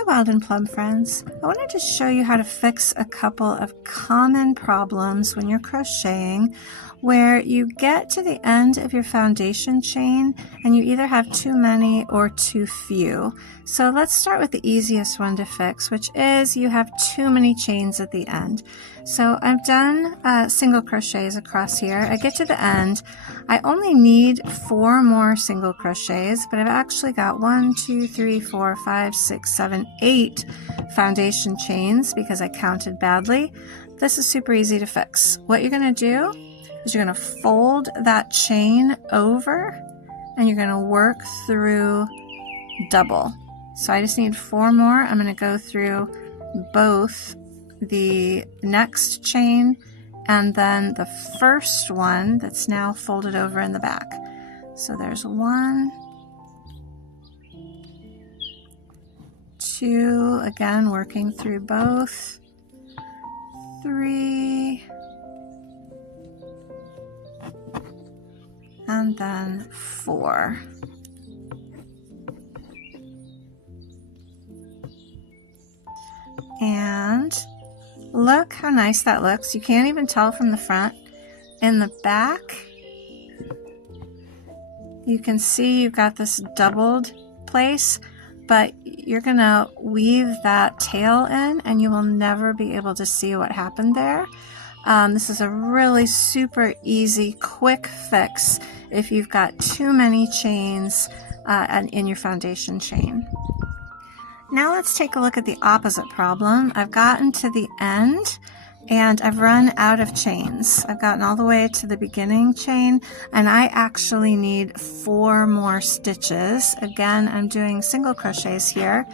Hi Wild and Plum friends. I wanted to show you how to fix a couple of common problems when you're crocheting where you get to the end of your foundation chain and you either have too many or too few. So let's start with the easiest one to fix, which is you have too many chains at the end. So I've done single crochets across here. I get to the end. I only need 4 more single crochets, but I've actually got 1, 2, 3, 4, 5, 6, 7, 8 foundation chains because I counted badly. This is super easy to fix. What you're going to do is you're going to fold that chain over and you're going to work through double. So I just need 4 more. I'm going to go through both the next chain and then the first one that's now folded over in the back. So there's 1, 2, again working through both, 3, and then 4. And look how nice that looks. You can't even tell from the front. In the back, you can see you've got this doubled place, but you're gonna weave that tail in and you will never be able to see what happened there. This is a really super easy, quick fix if you've got too many chains in your foundation chain. Now let's take a look at the opposite problem. I've gotten to the end and I've run out of chains. I've gotten all the way to the beginning chain and I actually need 4 more stitches. Again, I'm doing single crochets here.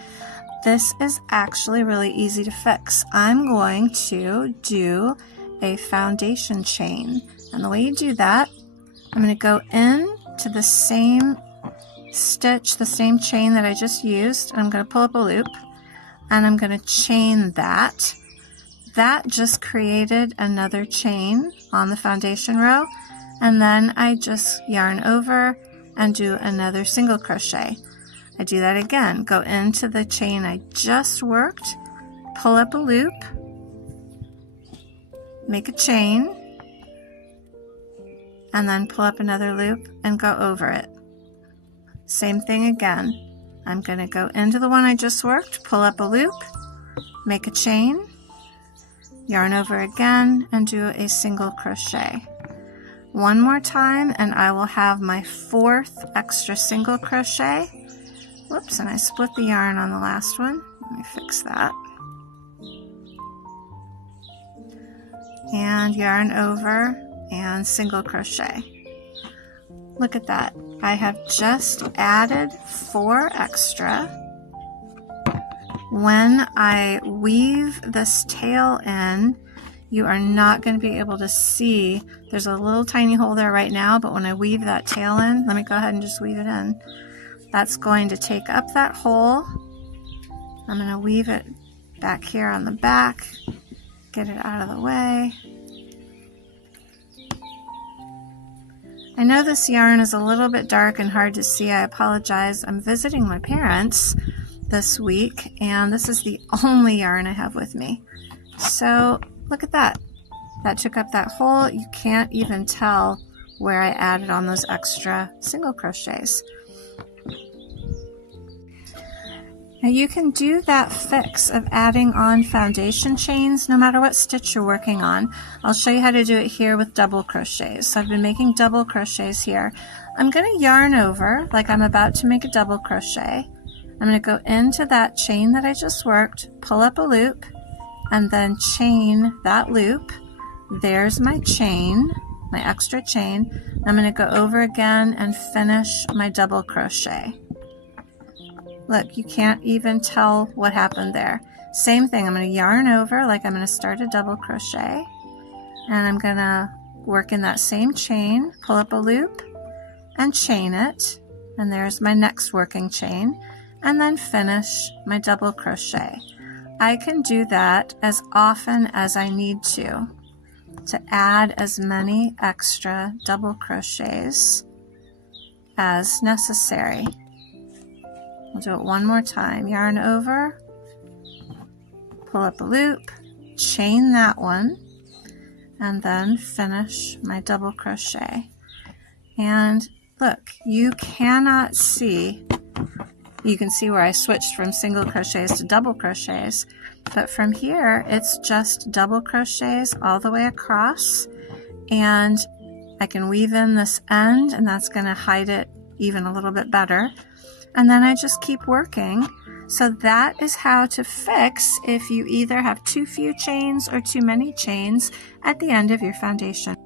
This is actually really easy to fix. I'm going to do a foundation chain. And the way you do that, I'm going to go in to the same stitch, the same chain that I just used. I'm going to pull up a loop and I'm going to chain that. That just created another chain on the foundation row, and then I just yarn over and do another single crochet. I do that again, go into the chain I just worked, pull up a loop, make a chain, and then pull up another loop and go over it. Same thing again. I'm going to go into the one I just worked, pull up a loop, make a chain, yarn over again, and do a single crochet. One more time and I will have my 4th extra single crochet. Whoops, and I split the yarn on the last one. Let me fix that. And yarn over and single crochet. Look at that. I have just added 4 extra. When I weave this tail in, you are not going to be able to see. There's a little tiny hole there right now, but when I weave that tail in, let me go ahead and just weave it in. That's going to take up that hole. I'm going to weave it back here on the back, get it out of the way. I know this yarn is a little bit dark and hard to see. I apologize. I'm visiting my parents this week and this is the only yarn I have with me. So look at that. That took up that hole. You can't even tell where I added on those extra single crochets. Now you can do that fix of adding on foundation chains no matter what stitch you're working on. I'll show you how to do it here with double crochets. So I've been making double crochets here. I'm going to yarn over like I'm about to make a double crochet. I'm going to go into that chain that I just worked, pull up a loop, and then chain that loop. There's my chain, my extra chain. I'm going to go over again and finish my double crochet. Look, you can't even tell what happened there. Same thing, I'm going to yarn over like I'm going to start a double crochet. And I'm going to work in that same chain, pull up a loop, and chain it. And there's my next working chain. And then finish my double crochet. I can do that as often as I need to add as many extra double crochets as necessary. We'll do it one more time. Yarn over, pull up a loop, chain that one, and then finish my double crochet. And look, you cannot see, you can see where I switched from single crochets to double crochets, but from here it's just double crochets all the way across, and I can weave in this end, and that's going to hide it even a little bit better. And then I just keep working. So that is how to fix if you either have too few chains or too many chains at the end of your foundation.